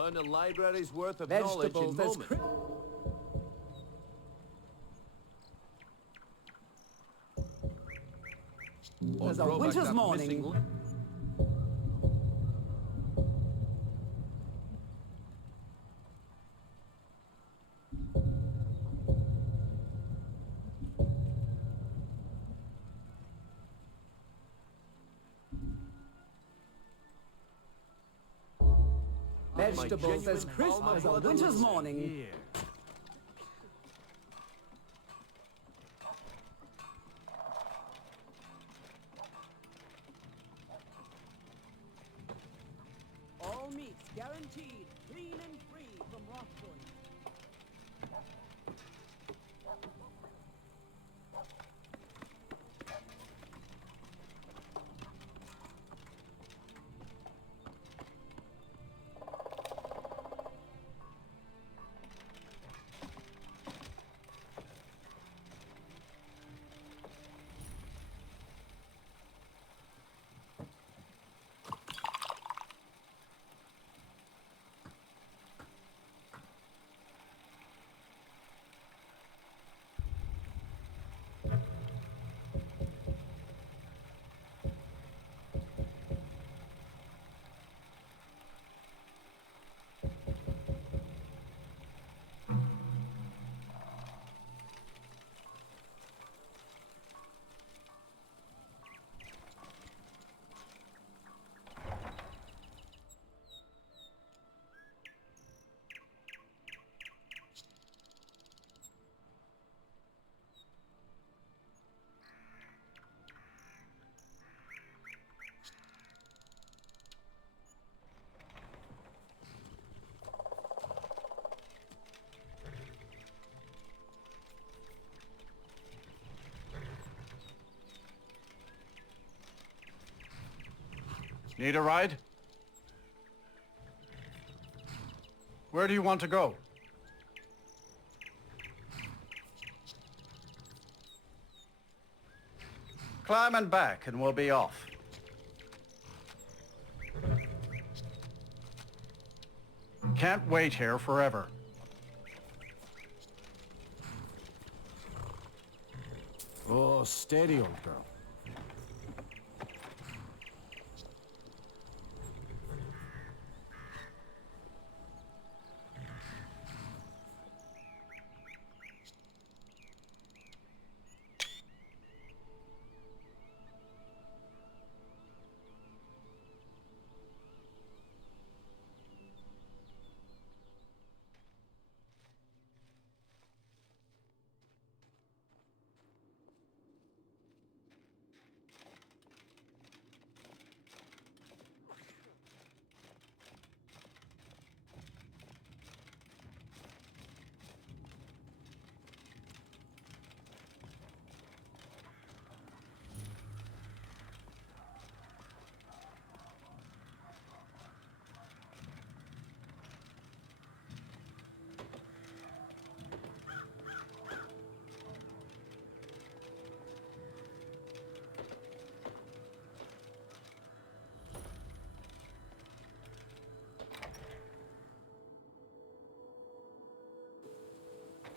Learn a library's worth of knowledge in Vegetables, moments. There's a winter's morning. Vegetables as crisp as a winter's morning. All meats guaranteed, clean and free from wrongdoing. Need a ride? Where do you want to go? Climb and back and we'll be off. Can't wait here forever. Oh, steady, old girl.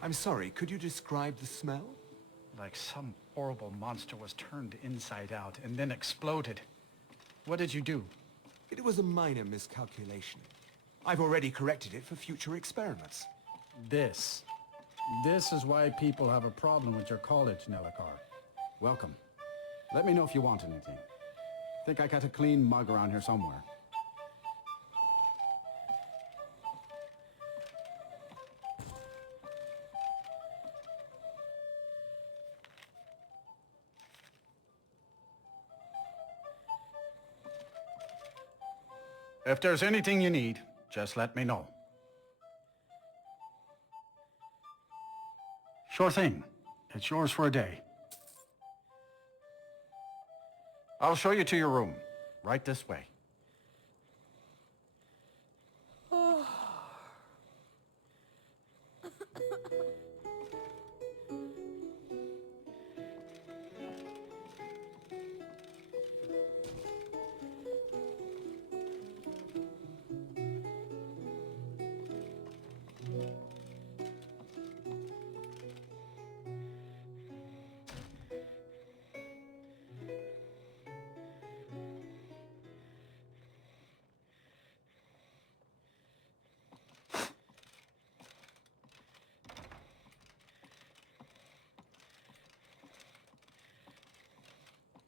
I'm sorry, could you describe the smell? Like some horrible monster was turned inside out and then exploded. What did you do? It was a minor miscalculation. I've already corrected it for future experiments. This is why people have a problem with your college, Nellikar. Welcome. Let me know if you want anything. Think I got a clean mug around here somewhere. If there's anything you need, just let me know. Sure thing. It's yours for a day. I'll show you to your room. Right this way.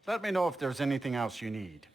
Let me know if there's anything else you need.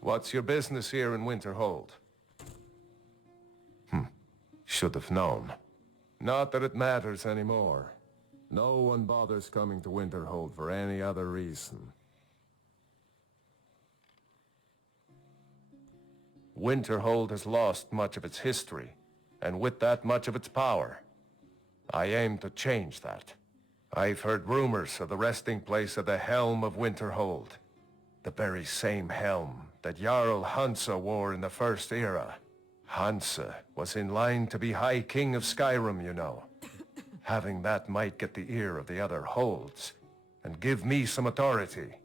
What's your business here in Winterhold? Should have known. Not that it matters anymore. No one bothers coming to Winterhold for any other reason. Winterhold has lost much of its history, and with that much of its power. I aim to change that. I've heard rumors of the resting place of the Helm of Winterhold. The very same helm that Jarl Hansa wore in the First Era. Hansa was in line to be High King of Skyrim, you know. Having that might get the ear of the other holds, and give me some authority.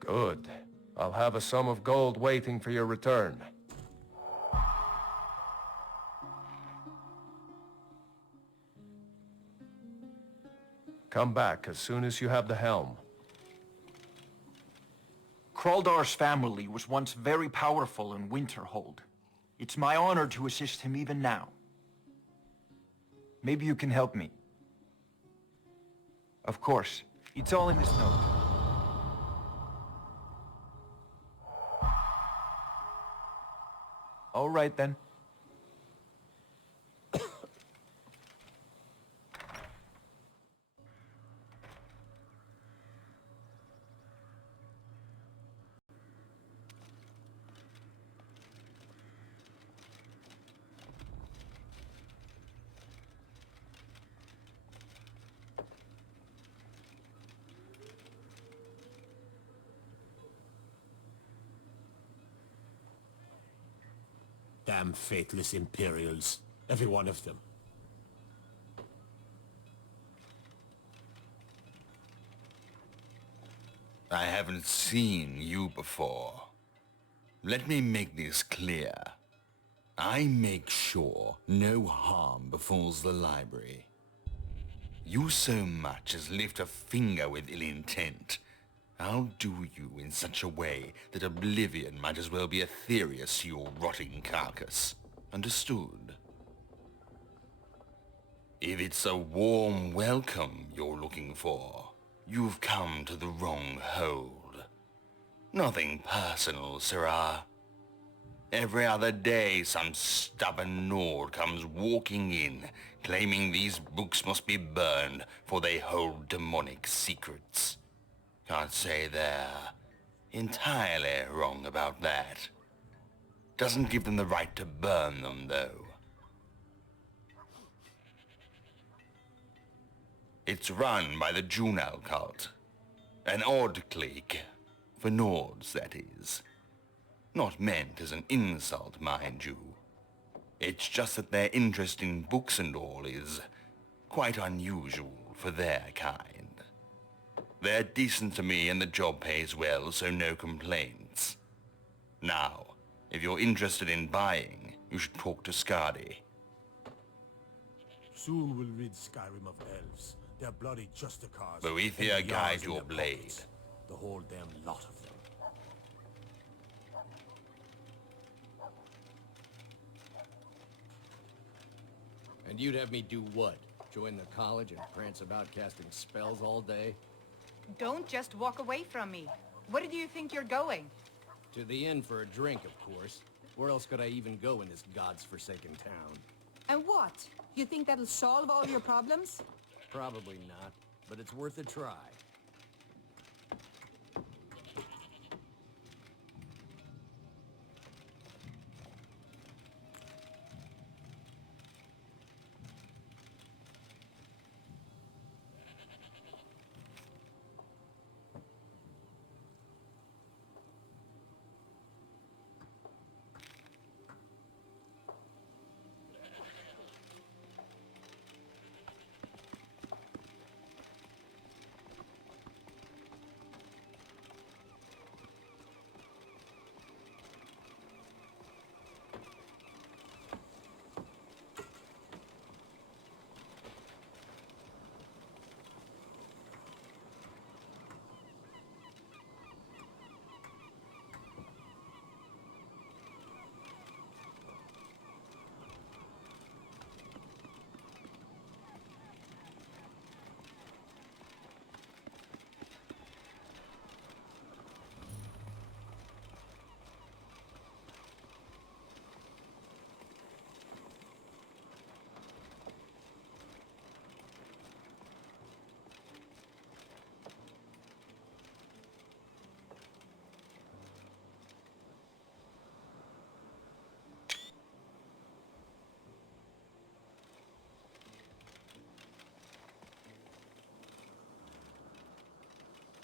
Good. I'll have a sum of gold waiting for your return. Come back as soon as you have the helm. Kraldar's family was once very powerful in Winterhold. It's my honor to assist him even now. Maybe you can help me. Of course, it's all in this note. All right then. Damn faithless Imperials. Every one of them. I haven't seen you before. Let me make this clear. I make sure no harm befalls the library. You so much as lift a finger with ill intent. I'll do you in such a way that oblivion might as well be Aetherius to your rotting carcass. Understood? If it's a warm welcome you're looking for, you've come to the wrong hold. Nothing personal, sirrah. Every other day some stubborn Nord comes walking in, claiming these books must be burned, for they hold demonic secrets. Can't say they're entirely wrong about that. Doesn't give them the right to burn them, though. It's run by the Junal cult. An odd clique. For Nords, that is. Not meant as an insult, mind you. It's just that their interest in books and all is quite unusual for their kind. They're decent to me and the job pays well, so no complaints. Now, if you're interested in buying, you should talk to Skadi. Soon we'll rid Skyrim of elves. They're bloody justicars. Boethia and the guide Jarls in your their blade. pockets. The whole damn lot of them. And you'd have me do what? Join the college and prance about casting spells all day? Don't just walk away from me. Where do you think you're going? To the inn for a drink, of course. Where else could I even go in this god's-forsaken town? And what? You think that'll solve all your problems? Probably not, but it's worth a try.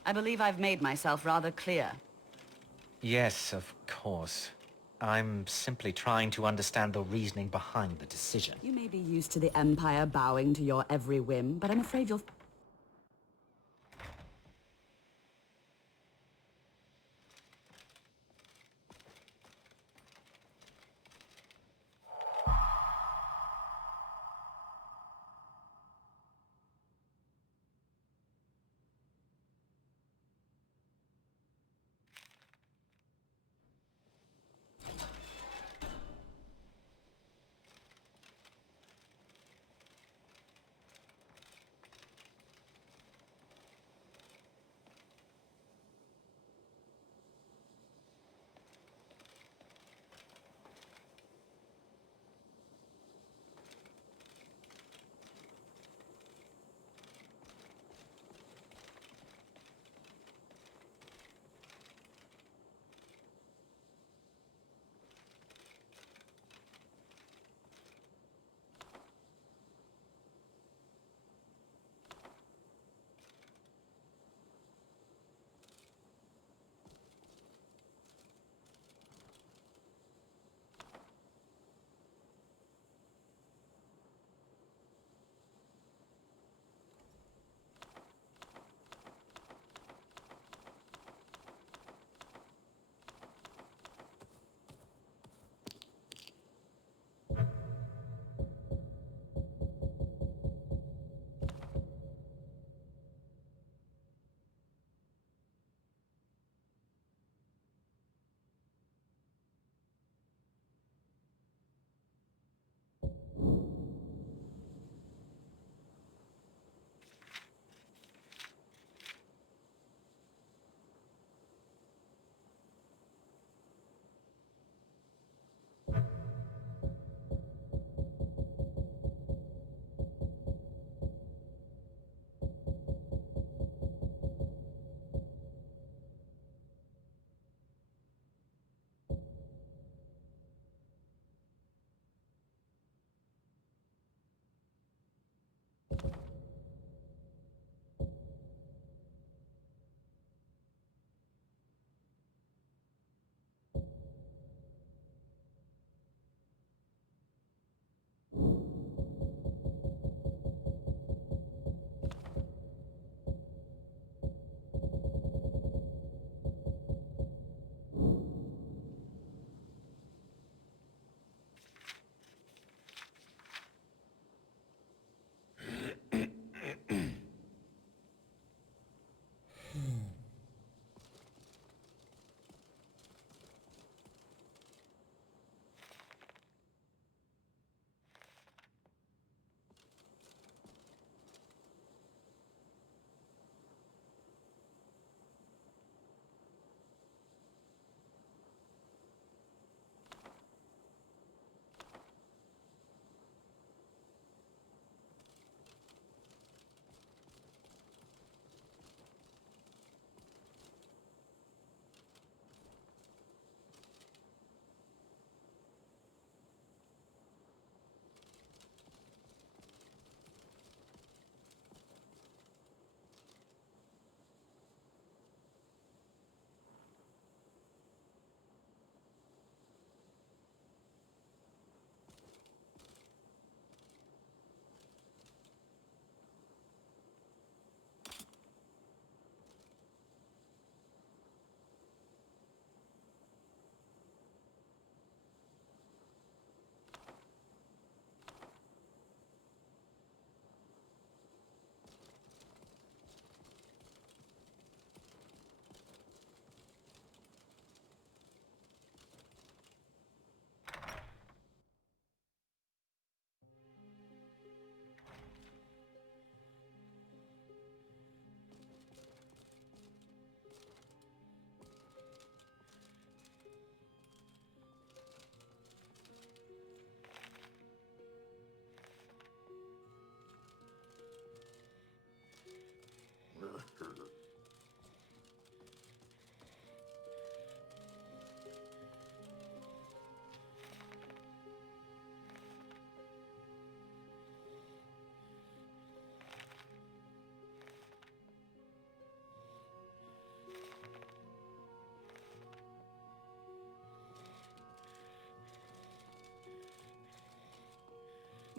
I believe I've made myself rather clear. Yes, of course. I'm simply trying to understand the reasoning behind the decision. You may be used to the Empire bowing to your every whim, but I'm afraid you'll...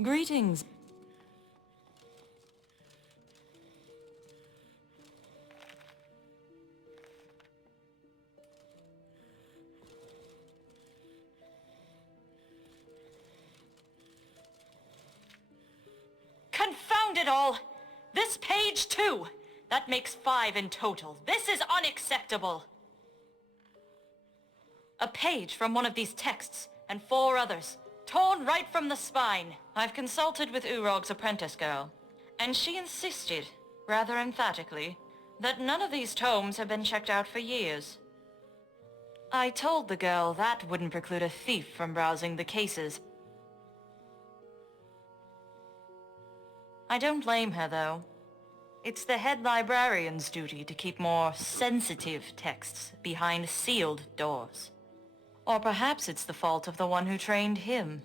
Greetings. Confound it all! This page too! That makes 5 in total. This is unacceptable! A page from one of these texts, and 4 others, torn right from the spine. I've consulted with Urog's apprentice girl, and she insisted, rather emphatically, that none of these tomes have been checked out for years. I told the girl that wouldn't preclude a thief from browsing the cases. I don't blame her, though. It's the head librarian's duty to keep more sensitive texts behind sealed doors. Or perhaps it's the fault of the one who trained him.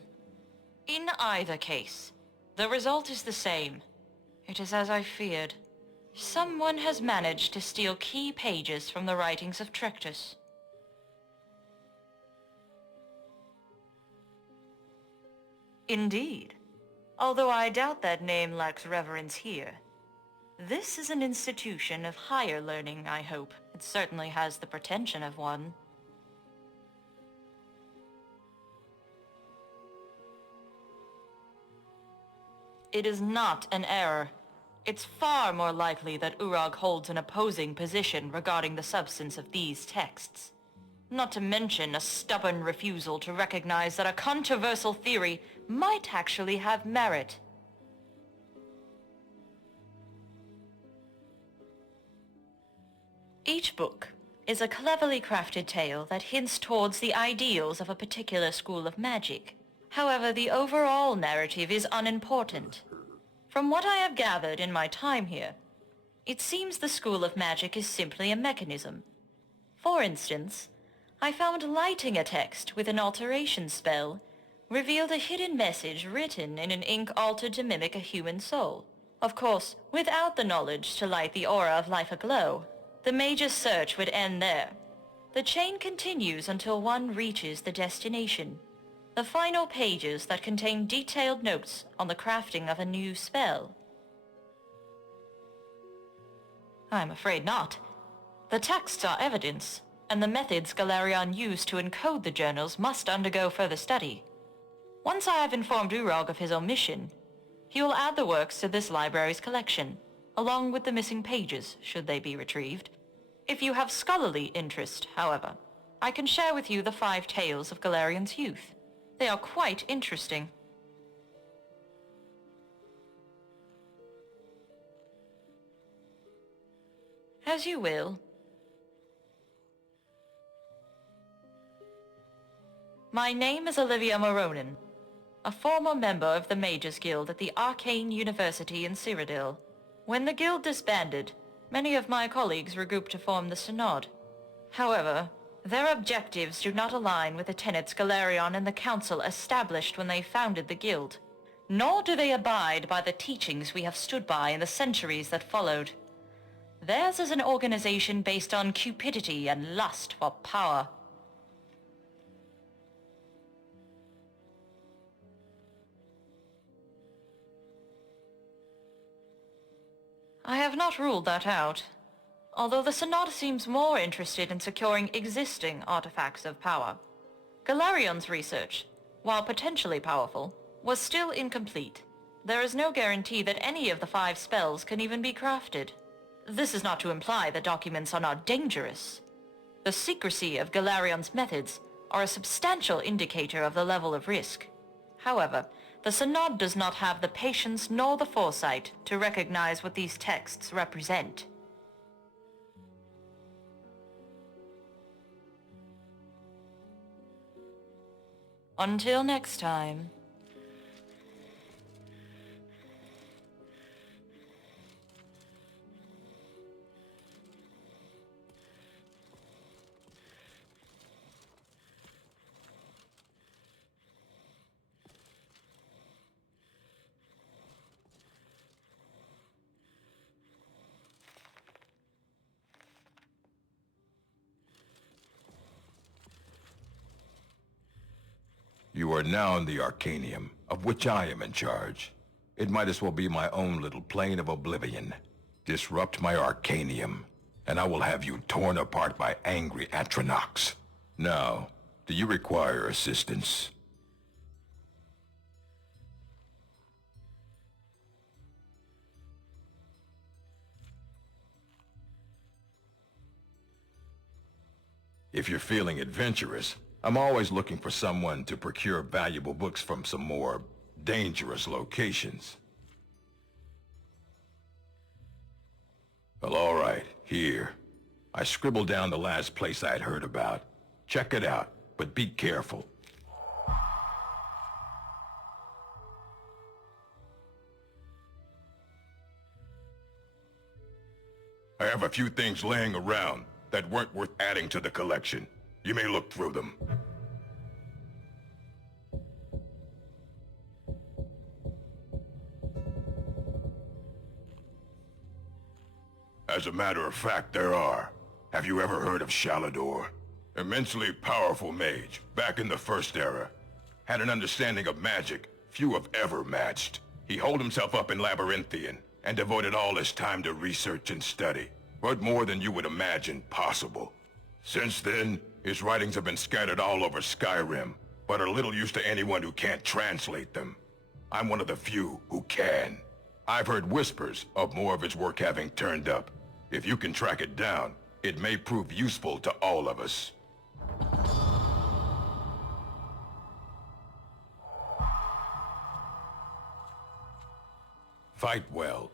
In either case, the result is the same. It is as I feared. Someone has managed to steal key pages from the writings of Trectus. Indeed. Although I doubt that name lacks reverence here. This is an institution of higher learning, I hope. It certainly has the pretension of one. It is not an error. It's far more likely that Urog holds an opposing position regarding the substance of these texts. Not to mention a stubborn refusal to recognize that a controversial theory might actually have merit. Each book is a cleverly crafted tale that hints towards the ideals of a particular school of magic. However, the overall narrative is unimportant. From what I have gathered in my time here, it seems the school of magic is simply a mechanism. For instance, I found lighting a text with an alteration spell revealed a hidden message written in an ink altered to mimic a human soul. Of course, without the knowledge to light the aura of life aglow, the mage's search would end there. The chain continues until one reaches the destination. The final pages that contain detailed notes on the crafting of a new spell. I'm afraid not. The texts are evidence, and the methods Galerion used to encode the journals must undergo further study. Once I have informed Urog of his omission, he will add the works to this library's collection, along with the missing pages, should they be retrieved. If you have scholarly interest, however, I can share with you the 5 tales of Galerion's youth. They are quite interesting. As you will. My name is Olivia Moronin, a former member of the Mages Guild at the Arcane University in Cyrodiil. When the guild disbanded, many of my colleagues regrouped to form the Synod. However, their objectives do not align with the tenets Galerion and the Council established when they founded the guild, nor do they abide by the teachings we have stood by in the centuries that followed. Theirs is an organization based on cupidity and lust for power. I have not ruled that out, although the Synod seems more interested in securing existing artifacts of power. Galerion's research, while potentially powerful, was still incomplete. There is no guarantee that any of the 5 spells can even be crafted. This is not to imply that documents are not dangerous. The secrecy of Galerion's methods are a substantial indicator of the level of risk. However, the Synod does not have the patience nor the foresight to recognize what these texts represent. Until next time. You are now in the Arcanium, a of which I am in charge. It might as well be my own little plane of oblivion. Disrupt my Arcanium, and I will have you torn apart by angry Atronachs. Now, do you require assistance? If you're feeling adventurous, I'm always looking for someone to procure valuable books from some more dangerous locations. Well, all right, here. I scribbled down the last place I'd heard about. Check it out, but be careful. I have a few things laying around that weren't worth adding to the collection. You may look through them. As a matter of fact, there are. Have you ever heard of Shalador? Immensely powerful mage, back in the First Era. Had an understanding of magic few have ever matched. He holed himself up in Labyrinthian, and devoted all his time to research and study. But more than you would imagine possible. Since then, his writings have been scattered all over Skyrim, but are little use to anyone who can't translate them. I'm one of the few who can. I've heard whispers of more of his work having turned up. If you can track it down, it may prove useful to all of us. Fight well.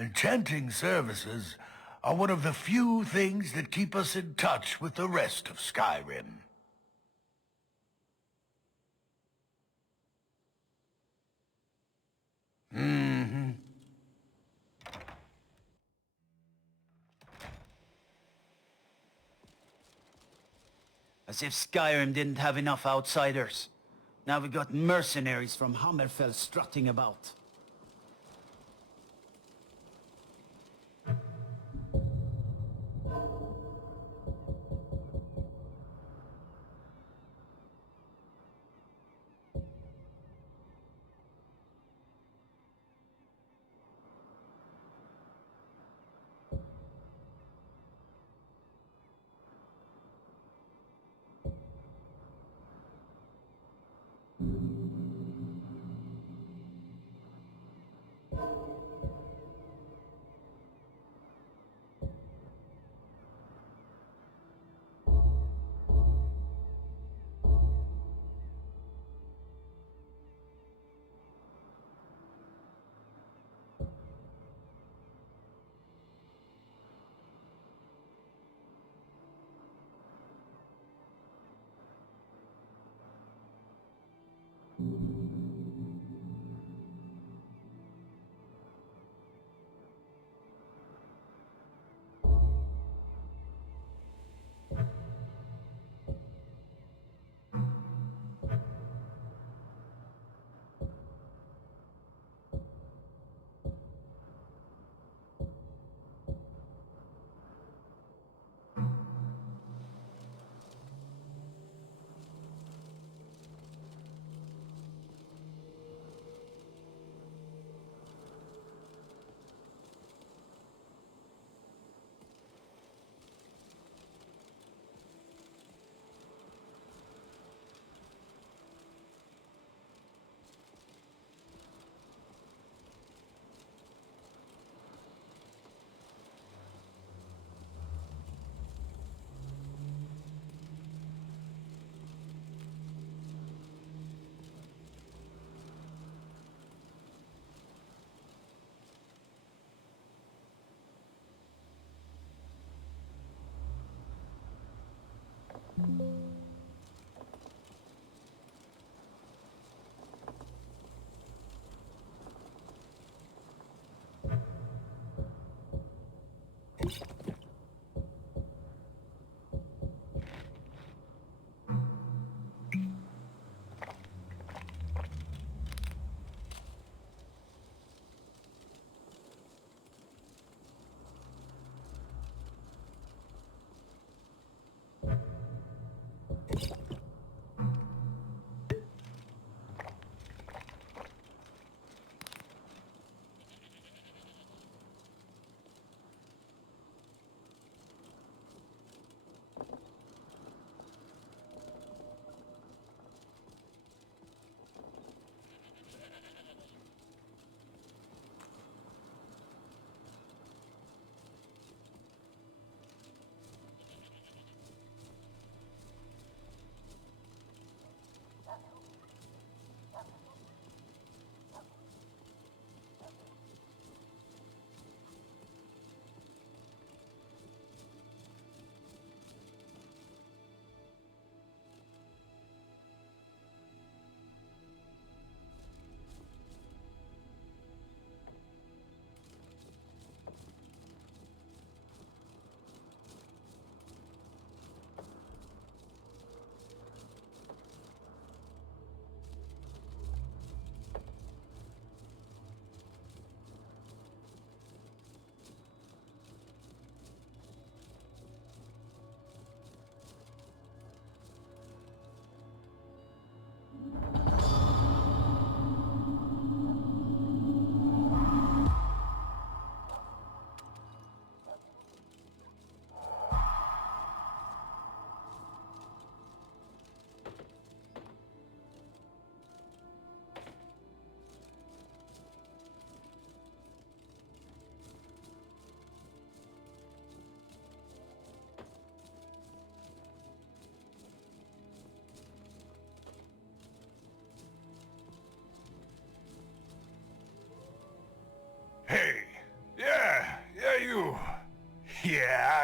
Enchanting services are one of the few things that keep us in touch with the rest of Skyrim. Mm-hmm. As if Skyrim didn't have enough outsiders. Now we got mercenaries from Hammerfell strutting about.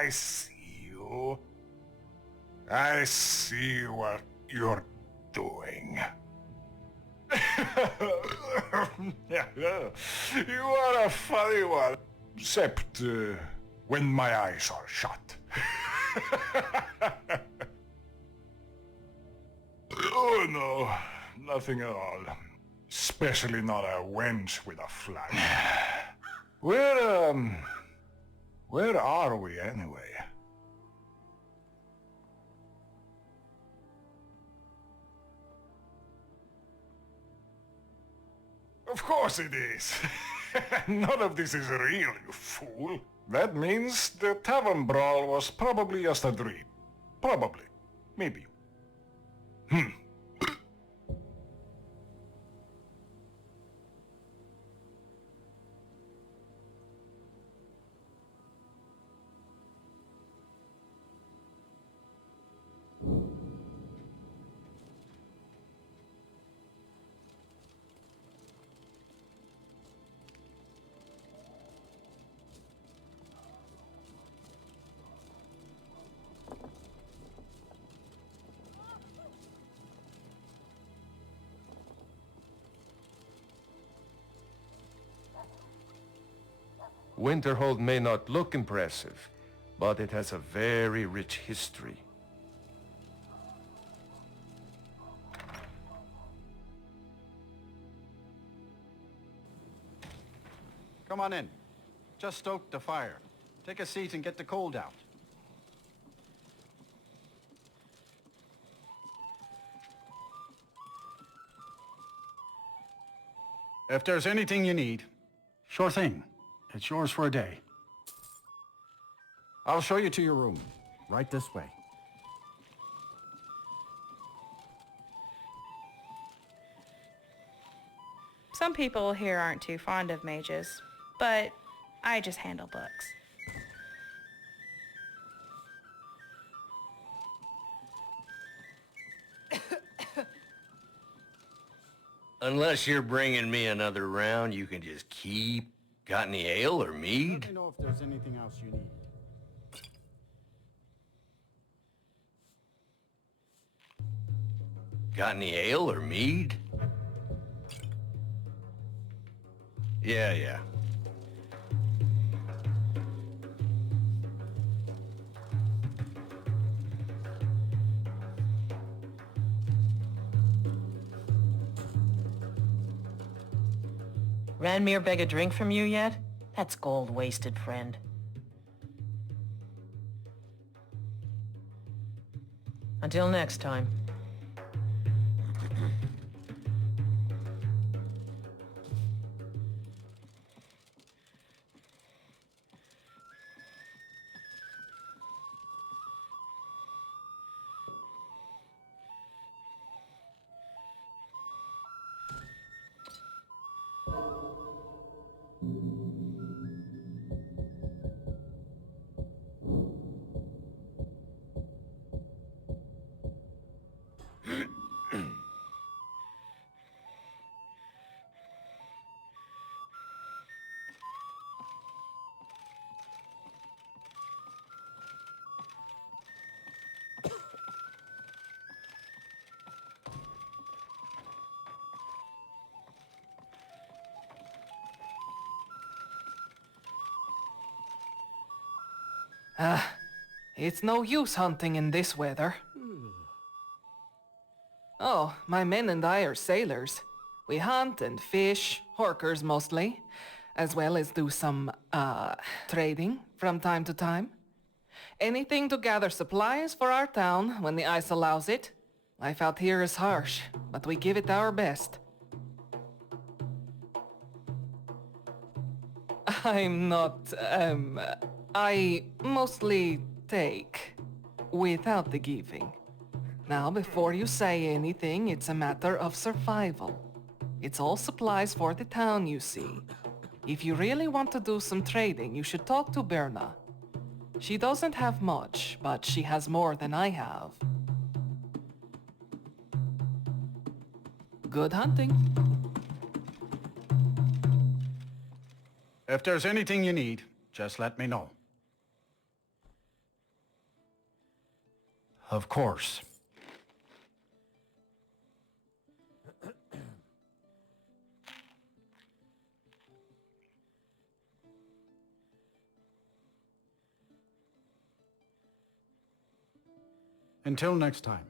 I see you. I see what you're doing. You are a funny one. Except when my eyes are shut. Oh no, nothing at all. Especially not a wench with a flag. Where are we anyway? Of course it is. None of this is real, you fool. That means the tavern brawl was probably just a dream. Probably. Maybe. Winterhold may not look impressive, but it has a very rich history. Come on in. Just stoke the fire. Take a seat and get the cold out. If there's anything you need, sure thing. It's yours for a day. I'll show you to your room. Right this way. Some people here aren't too fond of mages, but I just handle books. Unless you're bringing me another round, you can just keep. Got any ale or mead? Let me know if there's anything else you need. Got any ale or mead? Yeah. Ranmir beg a drink from you yet? That's gold wasted, friend. Until next time. It's no use hunting in this weather. Oh, my men and I are sailors. We hunt and fish, horkers mostly, as well as do some, trading from time to time. Anything to gather supplies for our town when the ice allows it. Life out here is harsh, but we give it our best. I'm not, I mostly take, without the giving. Now, before you say anything, it's a matter of survival. It's all supplies for the town, you see. If you really want to do some trading, you should talk to Berna. She doesn't have much, but she has more than I have. Good hunting. If there's anything you need, just let me know. Of course. Until next time.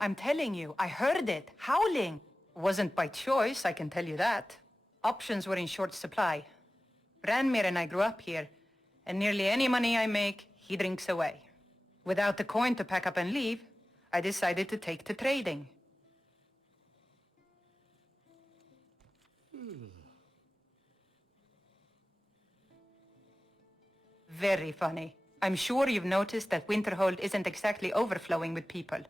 I'm telling you, I heard it, howling. Wasn't by choice, I can tell you that. Options were in short supply. Ranmir and I grew up here, and nearly any money I make, he drinks away. Without the coin to pack up and leave, I decided to take to trading. Very funny. I'm sure you've noticed that Winterhold isn't exactly overflowing with people.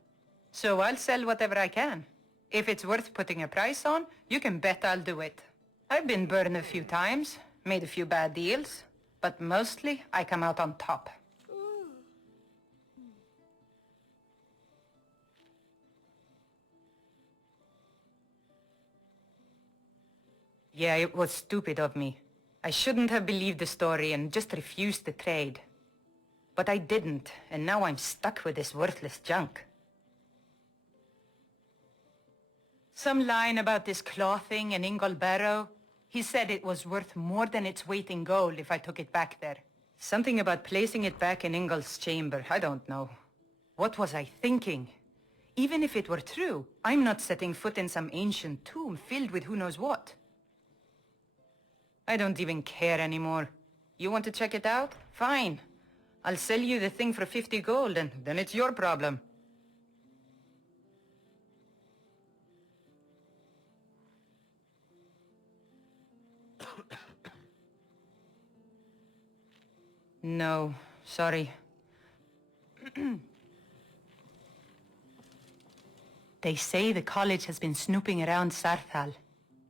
So I'll sell whatever I can. If it's worth putting a price on, you can bet I'll do it. I've been burned a few times, made a few bad deals, but mostly I come out on top. Yeah, it was stupid of me. I shouldn't have believed the story and just refused the trade. But I didn't, and now I'm stuck with this worthless junk. Some line about this clothing in Ingol Barrow. He said it was worth more than its weight in gold if I took it back there. Something about placing it back in Ingol's chamber, I don't know. What was I thinking? Even if it were true, I'm not setting foot in some ancient tomb filled with who knows what. I don't even care anymore. You want to check it out? Fine. I'll sell you the thing for 50 gold, and then it's your problem. No, sorry. They say the college has been snooping around Sarthal.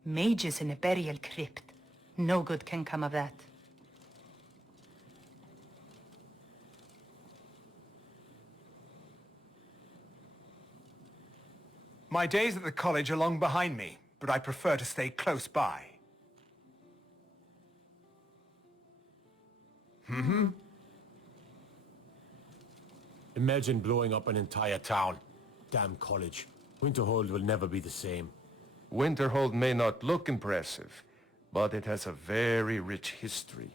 Mages in a burial crypt. No good can come of that. My days at the college are long behind me, but I prefer to stay close by. Imagine blowing up an entire town. Damn college. Winterhold will never be the same. Winterhold may not look impressive, but it has a very rich history.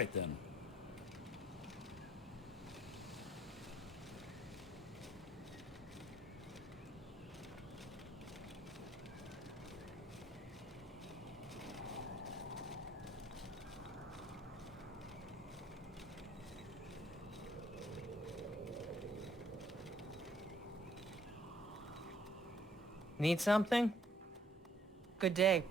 right then. Need something? Good day.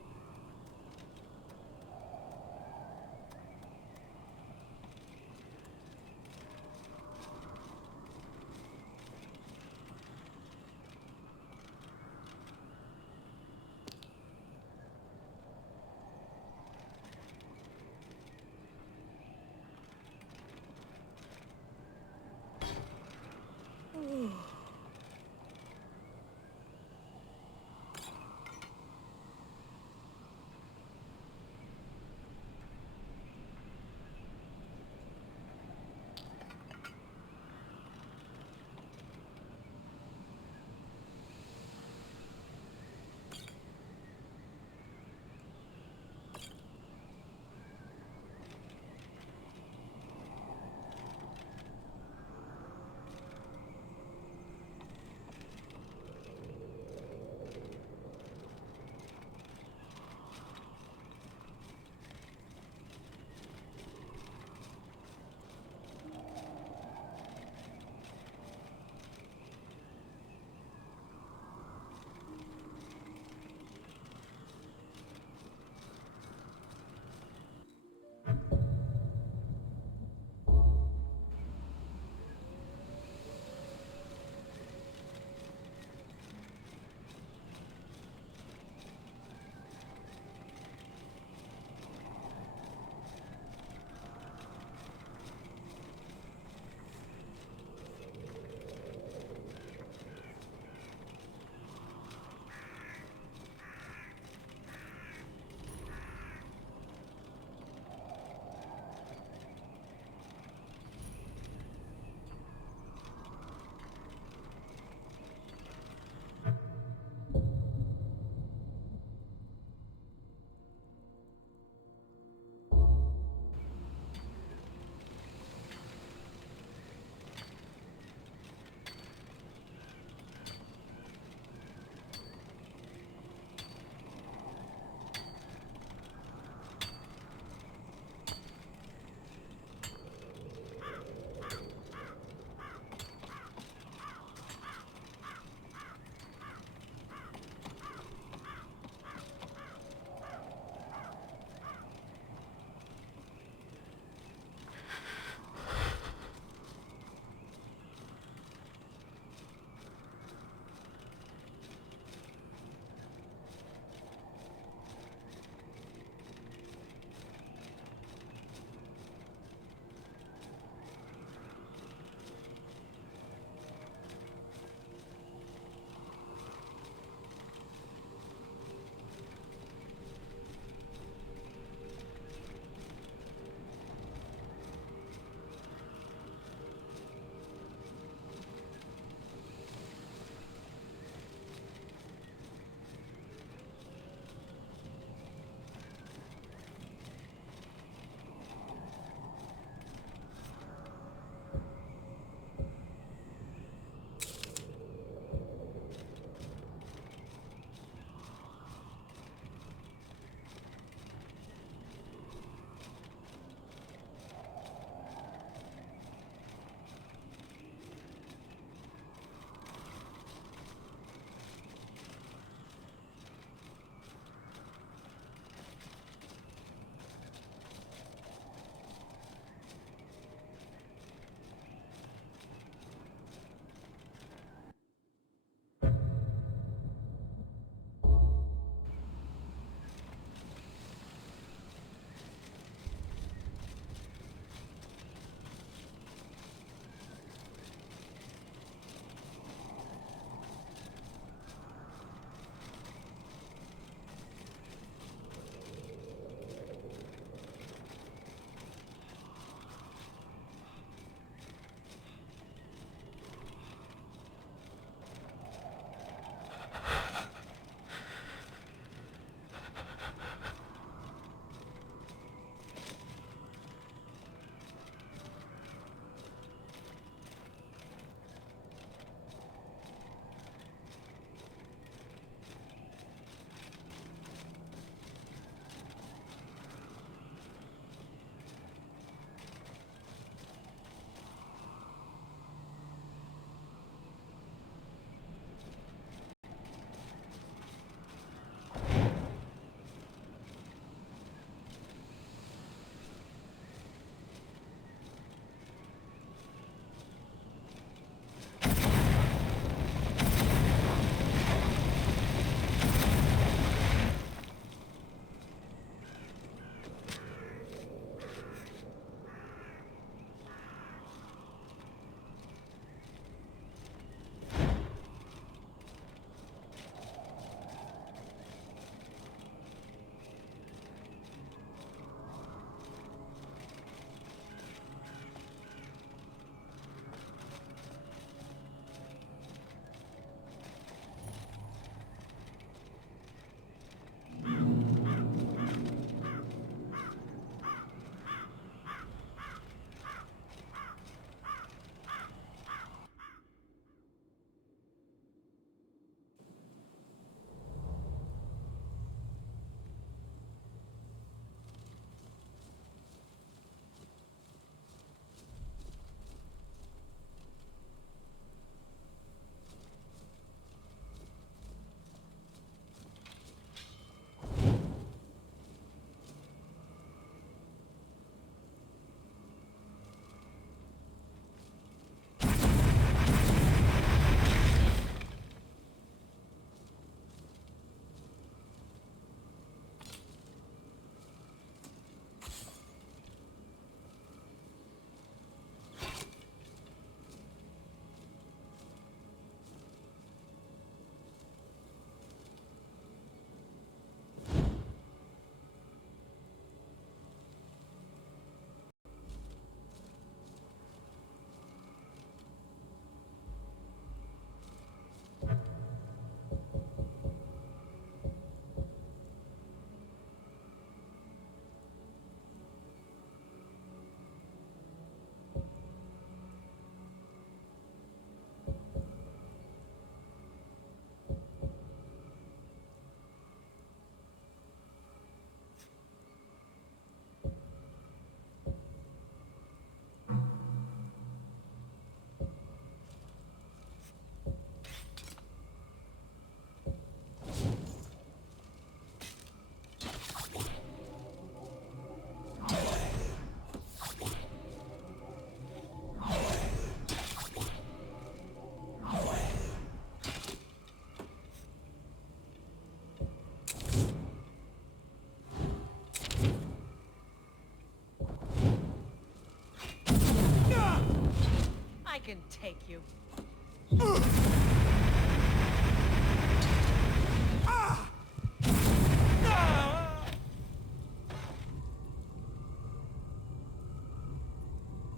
can take you.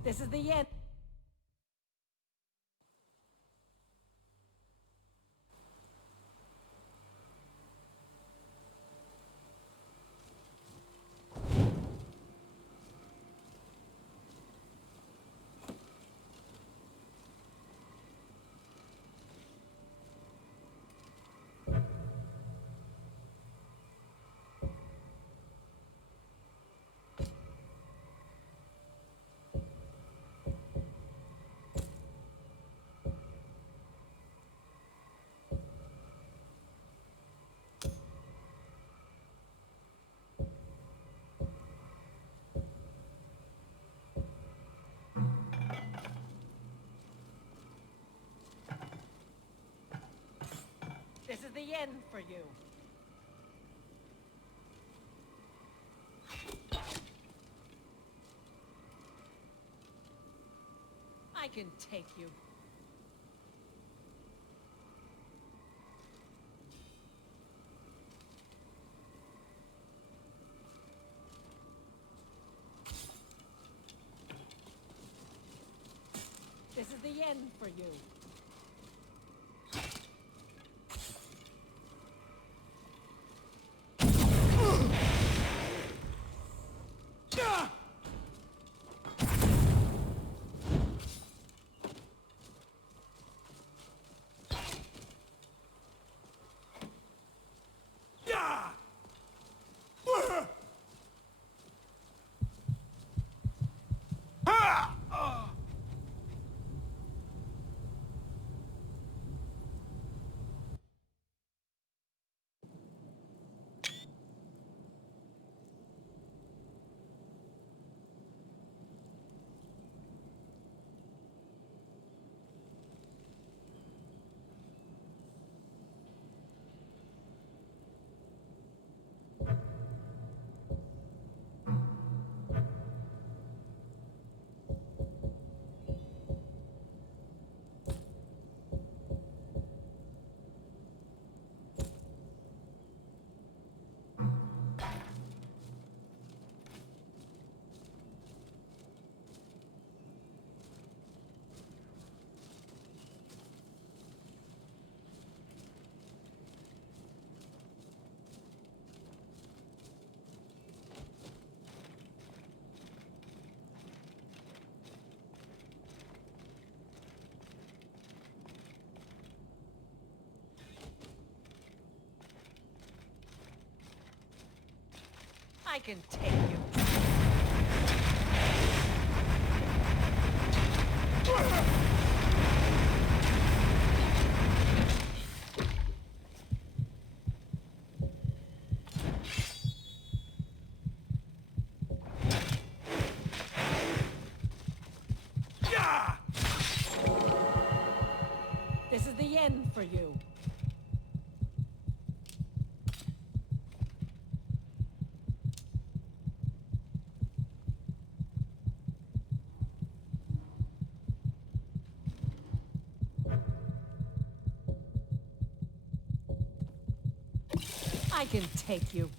This is the end. This is the end for you. I can take you. This is the end for you. I can take you. This is the end for you. I can take you.